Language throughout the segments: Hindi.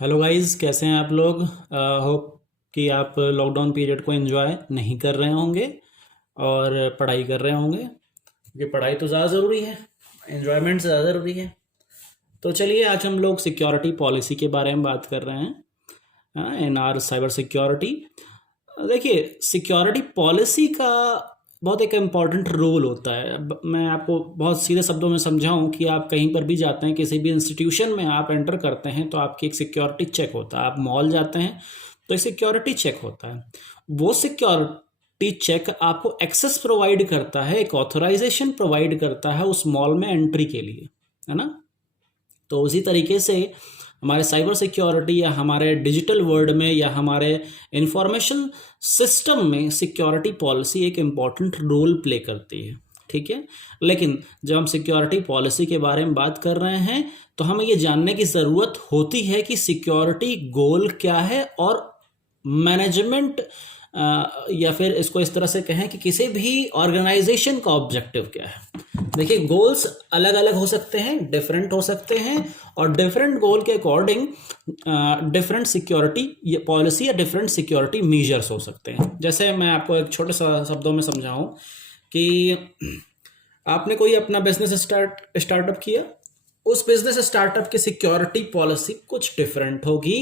हेलो गाइस, कैसे हैं आप लोग। होप कि आप लॉकडाउन पीरियड को एंजॉय नहीं कर रहे होंगे और पढ़ाई कर रहे होंगे, क्योंकि पढ़ाई तो ज़्यादा ज़रूरी है, एंजॉयमेंट ज़्यादा ज़रूरी है। तो चलिए, आज हम लोग सिक्योरिटी पॉलिसी के बारे में बात कर रहे हैं, इन आर साइबर सिक्योरिटी। देखिए, सिक्योरिटी पॉलिसी का बहुत एक इम्पॉर्टेंट रोल होता है। अब मैं आपको बहुत सीधे शब्दों में समझाऊं कि आप कहीं पर भी जाते हैं, किसी भी इंस्टीट्यूशन में आप एंटर करते हैं तो आपकी एक सिक्योरिटी चेक होता है। आप मॉल जाते हैं तो एक सिक्योरिटी चेक होता है। वो सिक्योरिटी चेक आपको एक्सेस प्रोवाइड करता है, एक ऑथराइजेशन प्रोवाइड करता है उस मॉल में एंट्री के लिए, है ना। तो उसी तरीके से हमारे साइबर सिक्योरिटी या हमारे डिजिटल वर्ल्ड में या हमारे इंफॉर्मेशन सिस्टम में सिक्योरिटी पॉलिसी एक इम्पॉर्टेंट रोल प्ले करती है, ठीक है। लेकिन जब हम सिक्योरिटी पॉलिसी के बारे में बात कर रहे हैं तो हमें ये जानने की ज़रूरत होती है कि सिक्योरिटी गोल क्या है और मैनेजमेंट या फिर इसको इस तरह से कहें कि किसी भी ऑर्गेनाइजेशन का ऑब्जेक्टिव क्या है। देखिए, गोल्स अलग अलग हो सकते हैं, डिफरेंट हो सकते हैं, और डिफरेंट गोल के अकॉर्डिंग डिफरेंट सिक्योरिटी पॉलिसी या डिफरेंट सिक्योरिटी मेजर्स हो सकते हैं। जैसे मैं आपको एक छोटे सा शब्दों में समझाऊं कि आपने कोई अपना बिजनेस स्टार्टअप किया, उस बिजनेस स्टार्टअप की सिक्योरिटी पॉलिसी कुछ डिफरेंट होगी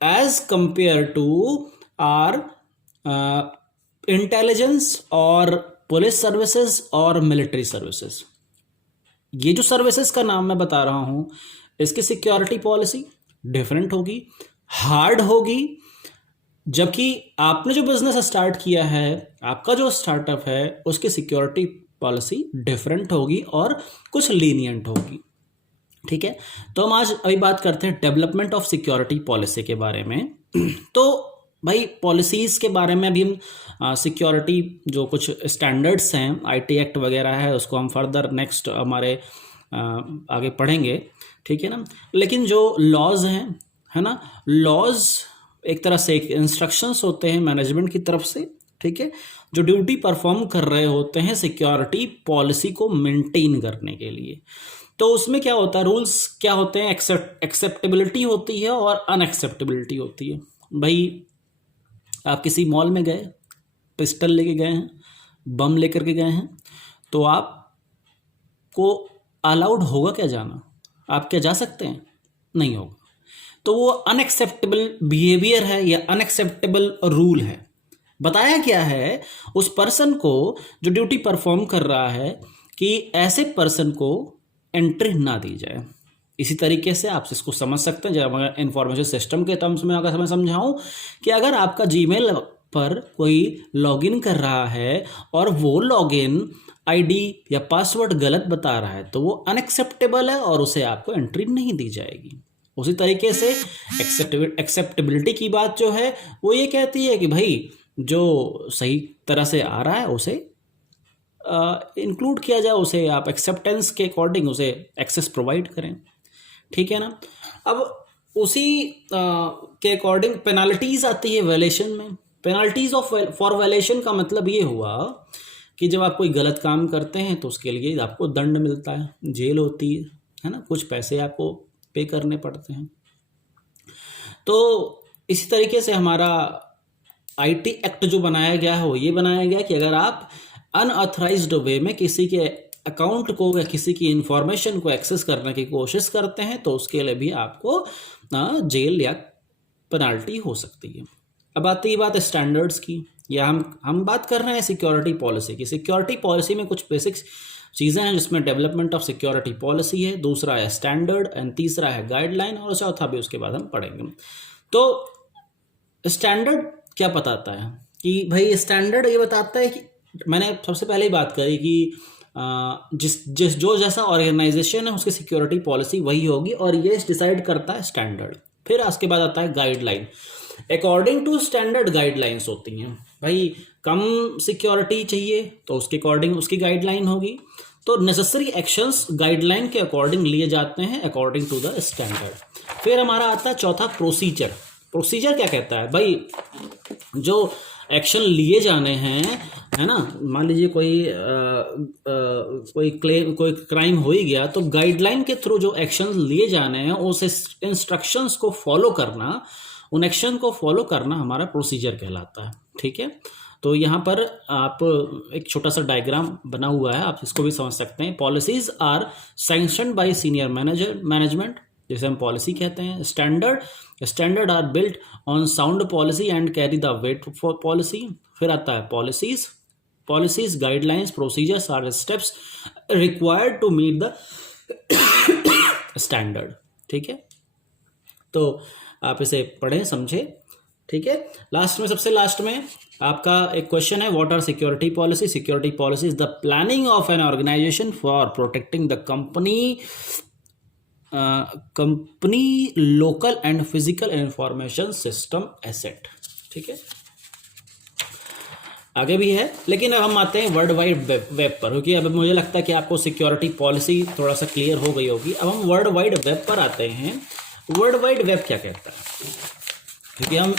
as compare to our intelligence और पुलिस सर्विसेज और मिलिट्री सर्विसेज। ये जो सर्विसेज का नाम मैं बता रहा हूं, इसकी सिक्योरिटी पॉलिसी डिफरेंट होगी, हार्ड होगी। जबकि आपने जो बिजनेस स्टार्ट किया है, आपका जो स्टार्टअप है, उसकी सिक्योरिटी पॉलिसी डिफरेंट होगी और कुछ लीनियंट होगी, ठीक है। तो हम आज अभी बात करते हैं डेवलपमेंट ऑफ सिक्योरिटी पॉलिसी के बारे में। तो भाई, पॉलिसीज़ के बारे में अभी हम सिक्योरिटी जो कुछ स्टैंडर्ड्स हैं, आईटी एक्ट वगैरह है, उसको हम फर्दर नेक्स्ट हमारे आगे पढ़ेंगे, ठीक है ना। लेकिन जो लॉज हैं, है ना, लॉज एक तरह से एक इंस्ट्रक्शंस होते हैं मैनेजमेंट की तरफ से, ठीक है, जो ड्यूटी परफॉर्म कर रहे होते हैं सिक्योरिटी पॉलिसी को मेंटेन करने के लिए। तो उसमें क्या होता है, रूल्स क्या होते हैं, एक्सेप्टेबिलिटी होती है और अनएक्सेप्टेबिलिटी होती है। भाई, आप किसी मॉल में गए, पिस्टल लेके गए हैं, बम लेकर के गए हैं, तो आपको अलाउड होगा क्या जाना? आप क्या जा सकते हैं? नहीं होगा। तो वो अनएक्सेप्टेबल बिहेवियर है या अनएक्सेप्टेबल रूल है। बताया क्या है उस पर्सन को जो ड्यूटी परफॉर्म कर रहा है कि ऐसे पर्सन को एंट्री ना दी जाए। इसी तरीके से आप इसको समझ सकते हैं, जब अगर इंफॉर्मेशन सिस्टम के टर्म्स में अगर मैं समझाऊं कि अगर आपका जीमेल पर कोई लॉगिन कर रहा है और वो लॉगिन आईडी या पासवर्ड गलत बता रहा है, तो वो अनएक्सेप्टेबल है और उसे आपको एंट्री नहीं दी जाएगी। उसी तरीके से एक्सेप्टेबिलिटी की बात जो है वो ये कहती है कि भाई, जो सही तरह से आ रहा है उसे इंक्लूड किया जाए, उसे आप एक्सेप्टेंस के अकॉर्डिंग उसे एक्सेस प्रोवाइड करें, ठीक है ना। अब उसी के अकॉर्डिंग पेनाल्टीज आती है वायलेशन में। पेनाल्टीज ऑफ फॉर वायलेशन का मतलब ये हुआ कि जब आप कोई गलत काम करते हैं तो उसके लिए आपको दंड मिलता है, जेल होती है ना, कुछ पैसे आपको पे करने पड़ते हैं। तो इसी तरीके से हमारा आईटी एक्ट जो बनाया गया है वो ये बनाया गया कि अगर आप अनऑथराइज्ड वे में किसी के अकाउंट को या किसी की इंफॉर्मेशन को एक्सेस करने की कोशिश करते हैं तो उसके लिए भी आपको जेल या पेनाल्टी हो सकती है। अब आती है बात स्टैंडर्ड्स की, या हम बात कर रहे हैं सिक्योरिटी पॉलिसी की। सिक्योरिटी पॉलिसी में कुछ बेसिक्स चीज़ें हैं जिसमें डेवलपमेंट ऑफ सिक्योरिटी पॉलिसी है, दूसरा है स्टैंडर्ड, एंड तीसरा है गाइडलाइन, और चौथा भी उसके बाद हम पढ़ेंगे। तो स्टैंडर्ड क्या बताता है कि भाई, स्टैंडर्ड ये बताता है कि मैंने सबसे पहले ही बात करी कि जो जैसा ऑर्गेनाइजेशन है उसकी सिक्योरिटी पॉलिसी वही होगी, और ये डिसाइड करता है स्टैंडर्ड। फिर उसके बाद आता है guideline. According to standard guidelines होती हैं। भाई, कम सिक्योरिटी चाहिए तो उसके अकॉर्डिंग उसकी गाइडलाइन होगी। तो नेसेसरी एक्शंस गाइडलाइन के अकॉर्डिंग लिए जाते हैं, अकॉर्डिंग टू द स्टैंडर्ड। फिर हमारा आता है चौथा, प्रोसीजर। प्रोसीजर क्या कहता है भाई, जो एक्शन लिए जाने हैं, है ना, मान लीजिए कोई क्राइम हो ही गया, तो गाइडलाइन के थ्रू जो एक्शन लिए जाने हैं उस इंस्ट्रक्शंस को फॉलो करना, उन एक्शन को फॉलो करना हमारा प्रोसीजर कहलाता है। ठीक है, तो यहाँ पर आप एक छोटा सा डायग्राम बना हुआ है, आप इसको भी समझ सकते हैं। Policies are sanctioned by senior management, जैसे हम पॉलिसी कहते हैं। Standard are built on sound policy and carry the weight for policy. फिर आता है policies guidelines procedures are steps required to meet the standard. ठीक है, तो आप इसे पढ़ें, समझे। ठीक है, सबसे लास्ट में आपका एक क्वेश्चन है, what are security policy. Security policy is the planning of an organisation for protecting the company local and physical information system asset. ठीक है, आगे भी है, लेकिन अब हम आते हैं वर्ल्ड वाइड वेब पर, क्योंकि अब मुझे लगता है कि आपको सिक्योरिटी पॉलिसी थोड़ा सा क्लियर हो गई होगी। अब हम वर्ल्ड वाइड वेब पर आते हैं। वर्ल्ड वाइड वेब क्या कहता है, क्योंकि हम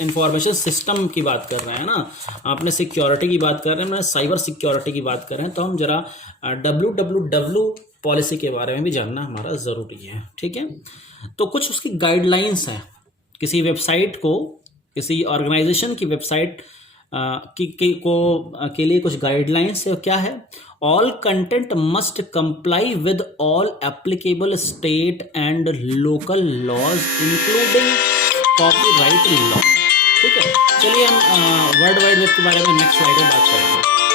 इंफॉर्मेशन सिस्टम की बात कर रहे हैं ना, आपने सिक्योरिटी की बात कर रहे हैं, साइबर सिक्योरिटी की बात कर रहे हैं, तो हम जरा WWW पॉलिसी के बारे में भी जानना हमारा ज़रूरी है। ठीक है, तो कुछ उसकी गाइडलाइंस हैं। किसी वेबसाइट को, किसी ऑर्गेनाइजेशन की वेबसाइट के लिए कुछ गाइडलाइंस है। क्या है, all content must comply with all applicable state and local laws including copyright law. ठीक है, चलिए हम वर्ल्ड वाइड वेब के बारे में नेक्स्ट स्लाइड में बात करेंगे।